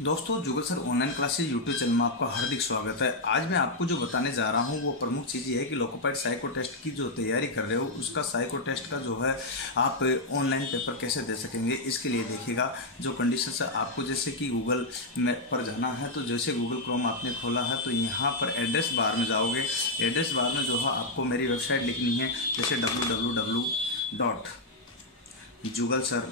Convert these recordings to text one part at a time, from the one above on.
दोस्तों Jugal sir online classes YouTube channel में आपका हार्दिक स्वागत है। आज मैं आपको जो बताने जा रहा हूं वो प्रमुख चीज़ ये है कि लोकोपाइड साइको टेस्ट की जो तैयारी कर रहे हो उसका साइको टेस्ट का जो है आप ऑनलाइन पेपर कैसे दे सकेंगे। इसके लिए देखिएगा जो कंडीशन है आपको, जैसे कि गूगल मैप पर जाना है तो जैसे गूगल क्रोम आपने खोला है तो यहाँ पर एड्रेस बार में जाओगे। एड्रेस बार में जो है आपको मेरी वेबसाइट लिखनी है, जैसे www.jugalsir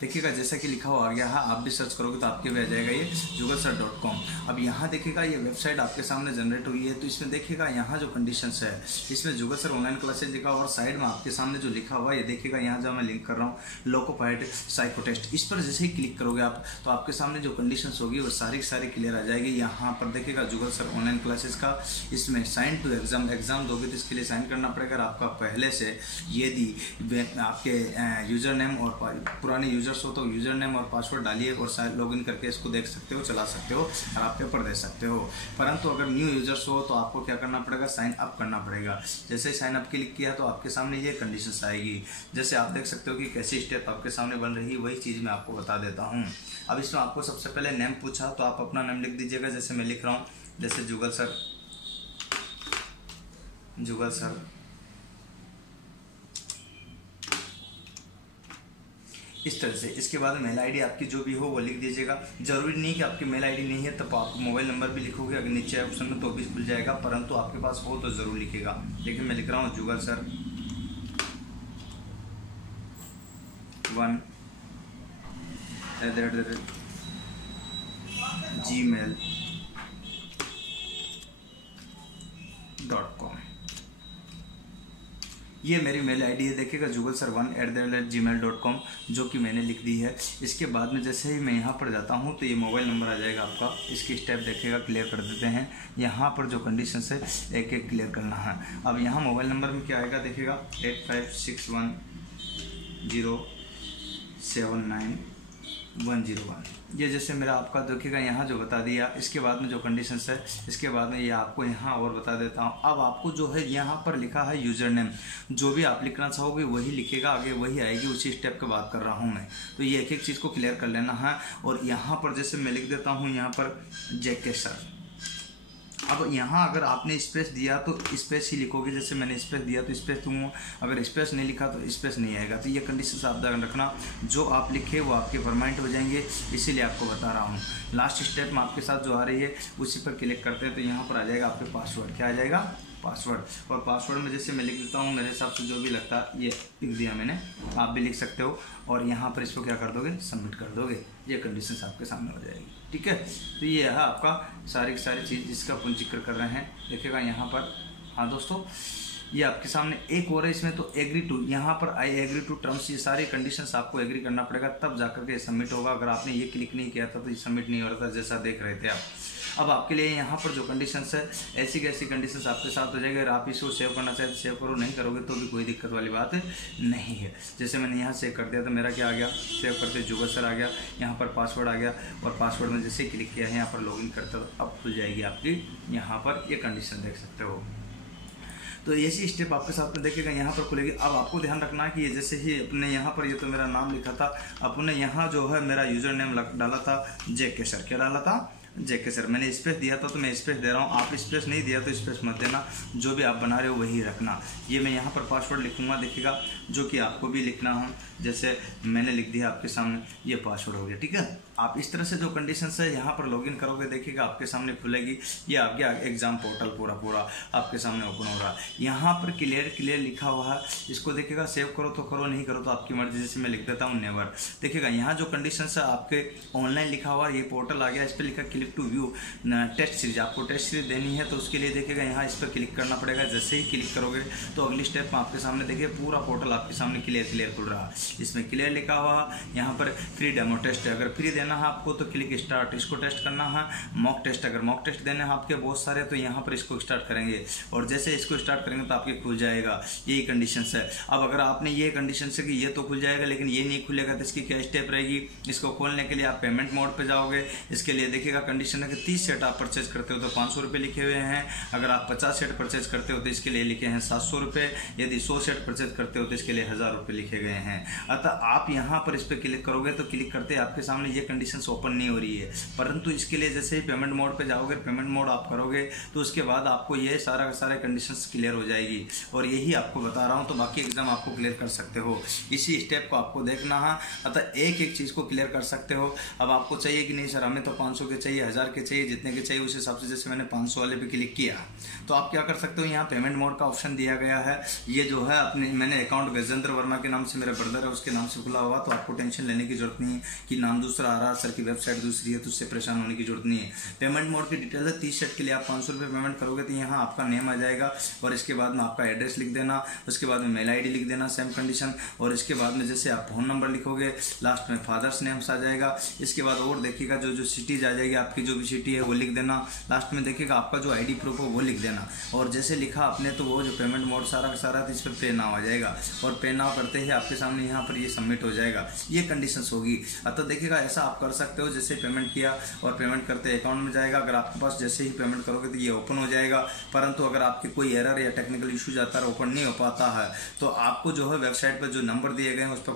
देखिएगा जैसा कि लिखा हुआ आ गया है। आप भी सर्च करोगे तो आपके भी आ जाएगा ये jugalsir.com। अब यहाँ देखिएगा ये वेबसाइट आपके सामने जनरेट हुई है, तो इसमें देखिएगा यहाँ जो कंडीशंस है इसमें जुगल सर ऑनलाइन क्लासेज लिखा हुआ और साइड में आपके सामने जो लिखा हुआ है ये देखिएगा यहाँ जब मैं लिंक कर रहा हूँ लोकोपाइड साइको टेस्ट। इस पर जैसे ही क्लिक करोगे आप तो आपके सामने जो कंडीशंस होगी वो सारी क्लियर आ जाएगी। यहाँ पर देखिएगा जुगल सर ऑनलाइन क्लासेस का इसमें साइन टू एग्जाम दोगे तो इसके लिए साइन करना पड़ेगा। आपका पहले से यदि आपके यूजर नेम और पुराने यूजर्स हो तो यूजर नेम और पासवर्ड डालिए और शायद लॉगिन करके इसको देख सकते हो, चला सकते हो और आप पेपर दे सकते हो। परंतु अगर न्यू यूजर्स हो तो आपको क्या करना पड़ेगा, साइन अप करना पड़ेगा। जैसे साइन अप क्लिक किया तो आपके सामने ये कंडीशंस आएगी। जैसे आप देख सकते हो कि कैसी स्टेप आपके सामने बन रही है, वही चीज़ मैं आपको बता देता हूँ। अब इसमें आपको सबसे पहले नेम पूछा तो आप अपना नेम लिख दीजिएगा। जैसे मैं लिख रहा हूँ, जैसे जुगल सर इस तरह से। इसके बाद मेल आईडी आपकी जो भी हो वो लिख दीजिएगा। जरूरी नहीं कि आपकी मेल आईडी नहीं है तब आप मोबाइल नंबर भी लिखोगे, अगर नीचे ऑप्शन में तो भी खुल जाएगा, परंतु आपके पास हो तो जरूर लिखेगा। लेकिन मैं लिख रहा हूँ जुगल सर 1@gmail.com। ये मेरी मेल आईडी है, देखिएगा jugalsir1@gmail.com जो कि मैंने लिख दी है। इसके बाद में जैसे ही मैं यहाँ पर जाता हूँ तो ये मोबाइल नंबर आ जाएगा आपका। इसकी स्टेप देखिएगा क्लियर कर देते हैं। यहाँ पर जो कंडीशन है एक एक क्लियर करना है। अब यहाँ मोबाइल नंबर में क्या आएगा देखिएगा 8561079101। ये जैसे मेरा आपका देखिएगा यहाँ जो बता दिया। इसके बाद में जो कंडीशंस है इसके बाद में ये आपको यहाँ और बता देता हूँ। अब आपको जो है यहाँ पर लिखा है यूजर नेम, जो भी आप लिखना चाहोगे वही लिखेगा, आगे वही आएगी। उसी स्टेप की बात कर रहा हूँ मैं। तो ये एक एक चीज़ को क्लियर कर लेना है। और यहाँ पर जैसे मैं लिख देता हूँ यहाँ पर जेके सर। अब यहाँ अगर आपने स्पेस दिया तो स्पेस ही लिखोगे। जैसे मैंने स्पेस दिया तो स्पेस दूंगा, अगर स्पेस नहीं लिखा तो स्पेस नहीं आएगा। तो ये कंडीशन आप ध्यान रखना, जो आप लिखे वो आपके परमानेंट हो जाएंगे, इसीलिए आपको बता रहा हूँ। लास्ट स्टेप में आपके साथ जो आ रही है उसी पर क्लिक करते हैं तो यहाँ पर आ जाएगा आपके पासवर्ड। क्या आ जाएगा, पासवर्ड। और पासवर्ड में जैसे मैं लिख देता हूँ, मेरे हिसाब से जो भी लगता है ये लिख दिया मैंने, आप भी लिख सकते हो। और यहाँ पर इसको क्या कर दोगे, सबमिट कर दोगे। ये कंडीशंस आपके सामने हो जाएगी, ठीक है। तो ये है आपका सारी चीज़ जिसका अपन जिक्र कर रहे हैं। देखिएगा यहाँ पर। हाँ दोस्तों, ये आपके सामने एक और है इसमें तो एग्री टू, यहाँ पर आई एग्री टू टर्म्स, ये सारे कंडीशंस आपको एग्री करना पड़ेगा तब जाकर के सबमिट होगा। अगर आपने ये क्लिक नहीं किया था तो ये सबमिट नहीं हो रहा था, जैसा देख रहे थे आप। अब आपके लिए यहाँ पर जो कंडीशंस है ऐसी कैसी कंडीशंस आपके साथ हो जाएगी। अगर आप इसको सेव करना चाहें तो सेव करो, नहीं करोगे तो भी कोई दिक्कत वाली बात नहीं है। जैसे मैंने यहाँ सेव कर दिया तो मेरा क्या आ गया, सेव करते जुगल सर आ गया। यहाँ पर पासवर्ड आ गया और पासवर्ड में जैसे क्लिक किया है यहाँ पर लॉगिन करते हो अब खुल जाएगी आपकी यहाँ पर ये कंडीशन, देख सकते हो। तो ऐसी स्टेप आपके साथ में देखिएगा यहाँ पर खुलेगी। अब आपको ध्यान रखना है कि ये जैसे ही अपने यहाँ पर ये तो मेरा नाम लिखा था, अपने यहाँ जो है मेरा यूजर नेम डाला था जेके सर। क्या डाला था, जेके सर। मैंने स्पेस दिया था तो मैं स्पेस दे रहा हूँ, आप स्पेस नहीं दिया तो स्पेस मत देना। जो भी आप बना रहे हो वही रखना। ये मैं यहाँ पर पासवर्ड लिखूँगा देखिएगा, जो कि आपको भी लिखना है। जैसे मैंने लिख दिया आपके सामने, ये पासवर्ड हो गया, ठीक है। आप इस तरह से जो कंडीशंस है यहाँ पर लॉगिन करोगे देखिएगा आपके सामने खुलेगी। ये आपके एग्जाम पोर्टल पूरा आपके सामने ओपन हो रहा है। यहाँ पर क्लियर लिखा हुआ है। इसको देखिएगा, सेव करो तो करो, नहीं करो तो आपकी मर्जी। जैसे मैं लिख देता हूँ नेवर। देखिएगा यहाँ जो कंडीशंस है आपके ऑनलाइन लिखा हुआ, ये पोर्टल आ गया। इस पर लिखा click to view test series. आपको टेस्ट सीरीज देनी है तो उसके लिए देखिएगा यहाँ इस पर क्लिक करना पड़ेगा। जैसे ही क्लिक करोगे तो अगली स्टेप में आपके सामने देखिए पूरा पोर्टल आपके सामने क्लियर खुल रहा है। इसमें क्लियर लिखा हुआ यहाँ पर फ्री डेमो टेस्ट है। अगर फ्री देना है आपको तो क्लिक स्टार्ट, इसको टेस्ट करना है। मॉक टेस्ट, अगर मॉक टेस्ट देने हैं आपके बहुत सारे तो यहाँ पर इसको स्टार्ट करेंगे और जैसे इसको स्टार्ट करेंगे तो आपके खुल जाएगा। यही कंडीशन है। अब अगर आपने ये कंडीशन से कि ये तो खुल जाएगा लेकिन ये नहीं खुलेगा तो इसकी क्या स्टेप रहेगी। इसको खोलने के लिए आप पेमेंट मोड पे जाओगे। इसके लिए देखिएगा कंडीशन है कि 30 सेट आप परचेज करते हो तो 500 रुपये लिखे हुए हैं, अगर आप 50 सेट परचेज करते हो तो इसके लिए लिखे हैं 700 रुपये, यदि 100 सेट परचेज करते हो तो इसके लिए 1000 रुपये लिखे गए हैं। अतः आप यहाँ पर इस पर क्लिक करोगे तो क्लिक करते आपके सामने ये कंडीशन ओपन नहीं हो रही है, परंतु इसके लिए जैसे ही पेमेंट मोड पे जाओगे, पेमेंट मोड आप करोगे तो उसके बाद आपको ये सारे कंडीशंस क्लियर हो जाएगी। और यही आपको बता रहा हूँ, तो बाकी एग्जाम आपको क्लियर कर सकते हो। इसी स्टेप को आपको देखना है, अतः एक एक चीज़ को क्लियर कर सकते हो। अब आपको चाहिए कि नहीं सर हमें तो 500 के चाहिए, 1000 के चाहिए, जितने के चाहिए उस हिसाब से, जैसे मैंने 500 वाले पे क्लिक किया तो आप क्या कर सकते हो, यहाँ पेमेंट मोड का ऑप्शन दिया गया है। ये जो है अपने मैंने अकाउंट गजेंद्र वर्मा के नाम से, मेरा ब्रदर है उसके नाम से खुला हुआ, तो आपको टेंशन लेने की जरूरत नहीं है कि नाम दूसरा आ रहा, सर की वेबसाइट दूसरी है, तो उससे परेशान होने की जरूरत नहीं है। पेमेंट मोड की डिटेल है, 30 सेट के लिए आप 500 रुपये पेमेंट करोगे तो यहाँ आपका नेम आ जाएगा और इसके बाद में आपका एड्रेस लिख देना, उसके बाद में मेल आईडी लिख देना सेम कंडीशन, और इसके बाद में जैसे आप फोन नंबर लिखोगे लास्ट में फादर्स नेम्स आ जाएगा। इसके बाद और देखिएगा जो सिटीज आ जाएगी, आपकी जो भी सिटी है वो लिख देना, लास्ट में देखिएगा आपका जो आईडी प्रूफ हो वो लिख देना, और जैसे लिखा आपने तो वो जो पेमेंट मोड सारा का सारा इस पर पे नाउ आ जाएगा, और पे नाउ करते ही आपके सामने यहाँ पर ये सबमिट हो जाएगा। ये कंडीशंस होगी। अतः देखिएगा ऐसा आप कर सकते हो, जैसे पेमेंट किया और पेमेंट करते अकाउंट में जाएगा, अगर आपके पास जैसे ही पेमेंट करोगे तो ये ओपन हो जाएगा, परंतु अगर आपके कोई एरर या टेक्निकल इशू जाता है, ओपन नहीं हो पाता है, तो आपको जो है वेबसाइट पर जो नंबर दिए गए हैं उस पर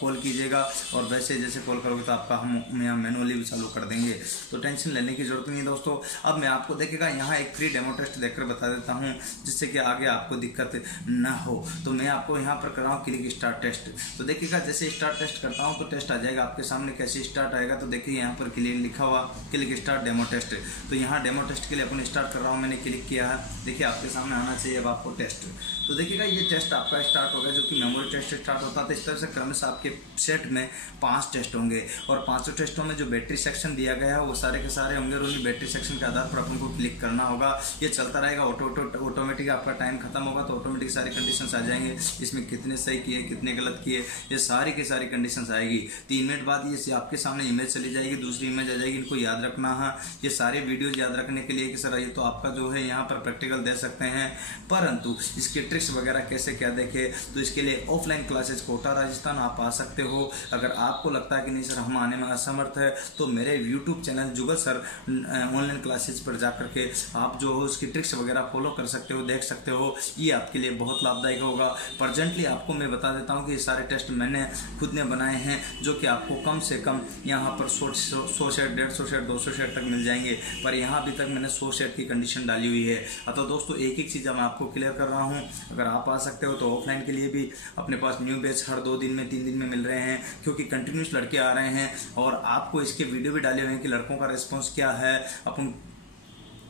कॉल कीजिएगा, और वैसे जैसे कॉल करोगे तो आपका हम यहाँ मैनुअली भी चालू कर देंगे, तो टेंशन लेने की जरूरत नहीं है दोस्तों। अब मैं आपको देखिएगा यहाँ एक फ्री डेमो टेस्ट देखकर बता देता हूँ, जिससे कि आगे आपको दिक्कत ना हो। तो मैं आपको यहाँ पर कर रहा हूँ क्लिक स्टार्ट टेस्ट। तो देखिएगा जैसे स्टार्ट टेस्ट करता हूँ तो टेस्ट आ जाएगा आपके सामने, कैसे स्टार्ट आएगा तो देखिए यहाँ पर क्लिक लिखा हुआ क्लिक स्टार्ट डेमो टेस्ट। तो यहाँ डेमो टेस्ट के लिए अपन स्टार्ट कर रहा हूँ, मैंने क्लिक किया है, देखिए आपके सामने आना चाहिए अब आपको टेस्ट। तो देखिएगा ये टेस्ट आपका स्टार्ट हो गया, जो कि मेमोरी टेस्ट स्टार्ट होता है। तो इस तरह से क्रमशः आपके सेट में 5 टेस्ट होंगे, और 5 टेस्टों में जो बैटरी सेक्शन दिया गया है वो सारे के सारे होंगे, और उन्हीं बैटरी सेक्शन के आधार पर अपन को क्लिक करना होगा। ये चलता रहेगा, ऑटोमेटिक आपका टाइम खत्म होगा तो ऑटोमेटिक सारी कंडीशंस आ जाएंगे, इसमें कितने सही किए कितने गलत किए ये सारी की सारी कंडीशंस आएगी। 3 मिनट बाद ये आपके सामने इमेज चली जाएगी, दूसरी इमेज आ जाएगी। इनको याद रखना है, ये सारे वीडियोज याद रखने के लिए कि सर ये तो आपका जो है यहाँ पर प्रैक्टिकल दे सकते हैं, परंतु इसके ट्रिक्स वगैरह कैसे क्या देखे तो इसके लिए ऑफलाइन क्लासेज कोटा राजस्थान आप आ सकते हो। अगर आपको लगता है कि नहीं सर हम आने में असमर्थ है तो मेरे यूट्यूब चैनल जुगल सर ऑनलाइन क्लासेज पर जा करके आप जो हो उसकी ट्रिक्स वगैरह फॉलो कर सकते हो, देख सकते हो, ये आपके लिए बहुत लाभदायक होगा। प्रेजेंटली आपको मैं बता देता हूँ कि ये सारे टेस्ट मैंने खुद ने बनाए हैं, जो कि आपको कम से कम यहाँ पर 100 सेट 150 सेट 200 सेट तक मिल जाएंगे, पर यहाँ अभी तक मैंने 100 सेट की कंडीशन डाली हुई है। अतः दोस्तों एक एक चीज़ मैं आपको क्लियर कर रहा हूँ, अगर आप आ सकते हो तो ऑफलाइन के लिए भी अपने पास न्यू बैच हर 2 दिन में 3 दिन में मिल रहे हैं, क्योंकि कंटिन्यूस लड़के आ रहे हैं, और आपको इसके वीडियो भी डाले हुए हैं कि लड़कों का रिस्पॉन्स क्या है, अपन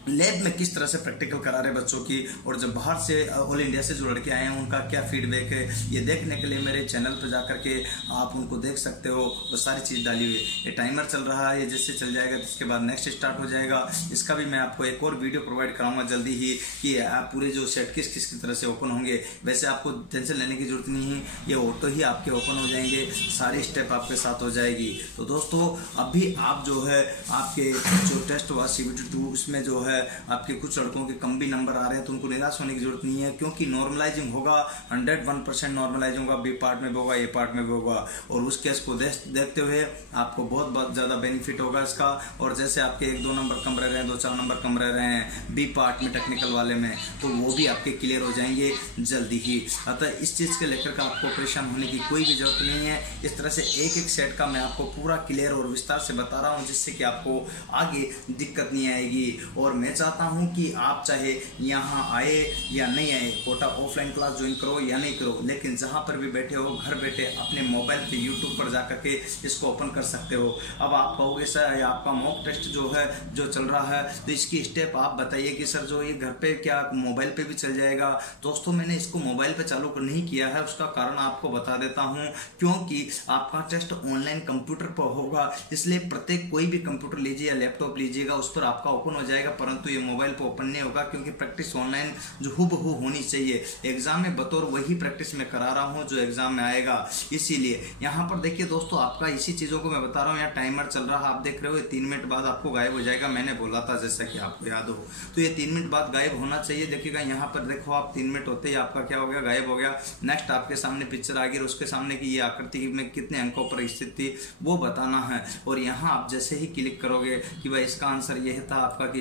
लैब में किस तरह से प्रैक्टिकल करा रहे बच्चों की, और जब बाहर से ऑल इंडिया से जो लड़के आए हैं उनका क्या फीडबैक है, ये देखने के लिए मेरे चैनल पर जा करके आप उनको देख सकते हो। वो सारी चीज़ डाली हुई है, ये टाइमर चल रहा है, ये जैसे चल जाएगा तो इसके बाद नेक्स्ट स्टार्ट हो जाएगा। इसका भी मैं आपको एक और वीडियो प्रोवाइड कराऊंगा जल्दी ही कि आप पूरे जो सेट किस किस की तरह से ओपन होंगे। वैसे आपको टेंशन लेने की जरूरत नहीं है, ये ऑटो ही आपके ओपन हो जाएंगे, सारी स्टेप आपके साथ हो जाएगी। तो दोस्तों अभी आप जो है आपके जो टेस्ट हुआ CBT 2 उसमें जो है आपके कुछ लड़कों के कम भी नंबर आ रहे हैं, तो उनको निराश होने की जरूरत नहीं है, क्योंकि नॉर्मलाइजिंग होगा, 101% नॉर्मलाइजिंग होगा, बी पार्ट में भी होगा, ए पार्ट में भी होगा, और उस केस को देखते हुए आपको बहुत ज़्यादा बेनिफिट होगा इसका। और जैसे आपके 1-2 नंबर कम रह रहे हैं, 2-4 नंबर कम रह रहे हैं बी पार्ट में टेक्निकल वाले में, तो वो भी आपके क्लियर हो जाएंगे जल्दी ही। अतः इस चीज़ के लेकर का आपको परेशान होने की कोई भी जरूरत नहीं है। इस तरह से एक एक सेट का मैं आपको पूरा क्लियर और विस्तार से बता रहा हूँ, जिससे कि आपको आगे दिक्कत नहीं आएगी। और मैं चाहता हूं कि आप चाहे यहां आए या नहीं आए, कोटा ऑफलाइन क्लास ज्वाइन करो या नहीं करो, लेकिन जहां पर भी बैठे हो घर बैठे अपने मोबाइल पे यूट्यूब पर जाकर के इसको ओपन कर सकते हो। अब आप कहोगे सर आपका मॉक टेस्ट जो चल रहा है तो इसकी स्टेप आप बताइए कि सर जो ये घर पे क्या मोबाइल पे भी चल जाएगा। दोस्तों मैंने इसको मोबाइल पे चालू नहीं किया है, उसका कारण आपको बता देता हूं, क्योंकि आपका टेस्ट ऑनलाइन कंप्यूटर पर होगा, इसलिए प्रत्येक कोई भी कंप्यूटर लीजिए या लैपटॉप लीजिएगा उस पर आपका ओपन हो जाएगा, परंतु ये मोबाइल पर ओपन नहीं होगा, क्योंकि प्रैक्टिस ऑनलाइन जो हूबहू होनी चाहिए एग्जाम में बतौर वही प्रैक्टिस में करा रहा हूँ जो एग्जाम में आएगा। इसीलिए यहाँ पर देखिए दोस्तों, आपका इसी चीज़ों को मैं बता रहा हूँ। यहाँ टाइमर चल रहा है, आप देख रहे हो, 3 मिनट बाद आपको गायब हो जाएगा। मैंने बोला था, जैसा कि आपको याद हो, तो ये 3 मिनट बाद गायब होना चाहिए। देखिएगा यहाँ पर देखो आप, 3 मिनट होते ही आपका क्या हो गया, गायब हो गया। नेक्स्ट आपके सामने पिक्चर आ गई और उसके सामने की ये आकृति में कितने अंकों पर स्थित थी वो बताना है। और यहाँ आप जैसे ही क्लिक करोगे कि भाई इसका आंसर यह था आपका, कि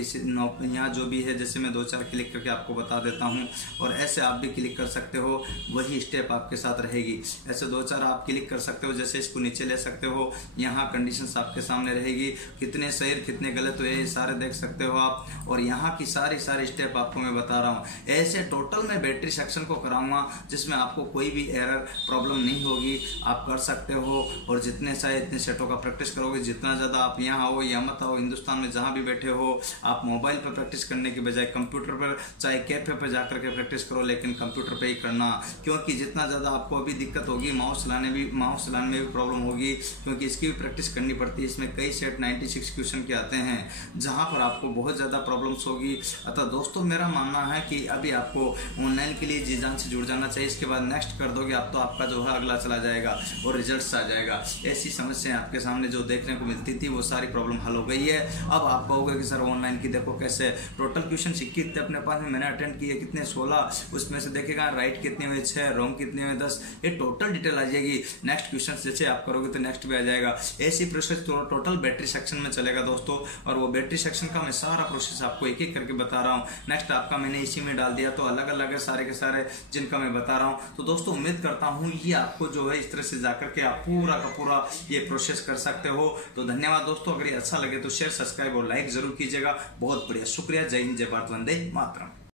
यहाँ जो भी है, जैसे मैं 2-4 क्लिक करके आपको बता देता हूँ, और ऐसे आप भी क्लिक कर सकते हो, वही स्टेप आपके साथ रहेगी। ऐसे 2-4 आप क्लिक कर सकते हो, जैसे इसको नीचे ले सकते हो। यहाँ कंडीशंस आपके सामने रहेगी, कितने सही कितने गलत हुए ये सारे देख सकते हो आप। और यहाँ की सारी स्टेप आपको मैं बता रहा हूँ। ऐसे टोटल मैं बैटरी सेक्शन को कराऊंगा जिसमें आपको कोई भी एरर प्रॉब्लम नहीं होगी, आप कर सकते हो। और जितने चाहे इतने सेटों का प्रैक्टिस करोगे, जितना ज़्यादा आप यहाँ आओ या मत आओ, हिंदुस्तान में जहाँ भी बैठे हो, आप मोबाइल पर प्रैक्टिस करने के बजाय कंप्यूटर पर, चाहे कैफे पर जाकर के प्रैक्टिस करो, लेकिन कंप्यूटर पर ही करना। क्योंकि जितना ज़्यादा आपको अभी दिक्कत होगी, माउस चलाने में भी प्रॉब्लम होगी, क्योंकि इसकी भी प्रैक्टिस करनी पड़ती है। इसमें कई सेट 96 क्वेश्चन के आते हैं, जहाँ पर आपको बहुत ज़्यादा प्रॉब्लम्स होगी। अतः दोस्तों, मेरा मानना है कि अभी आपको ऑनलाइन के लिए जी जान से जुड़ जाना चाहिए। इसके बाद नेक्स्ट कर दोगे आप, तो आपका जो है अगला चला जाएगा और रिजल्ट्स आ जाएगा। ऐसी समस्याएं आपके सामने जो देखने को मिलती थी, वो सारी प्रॉब्लम हल हो गई है। अब आप कहोगे कि सर ऑनलाइन की देखो कैसे, टोटल क्वेश्चन 21 थे अपने पास में, मैंने अटेंड किए कितने 16, उसमें से देखेगा राइट कितने हुए 6, रॉन्ग कितने हुए 10, ये टोटल डिटेल आ जाएगी। नेक्स्ट क्वेश्चन जैसे आप करोगे तो नेक्स्ट भी आ जाएगा। ऐसी प्रोसेस टोटल बैटरी सेक्शन में चलेगा दोस्तों। और वो बैटरी सेक्शन का मैं सारा प्रोसेस आपको एक एक करके बता रहा हूँ। नेक्स्ट आपका मैंने इसी में डाल दिया, तो अलग अलग है सारे के सारे जिनका मैं बता रहा हूँ। तो दोस्तों, उम्मीद करता हूँ ये आपको जो है इस तरह से जाकर के आप पूरा का पूरा ये प्रोसेस कर सकते हो। तो धन्यवाद दोस्तों, अगर ये अच्छा लगे तो शेयर, सब्सक्राइब और लाइक जरूर कीजिएगा। बहुत बढ़िया, शुक्रिया। जय हिंद, जय भारत, वंदे मातरम।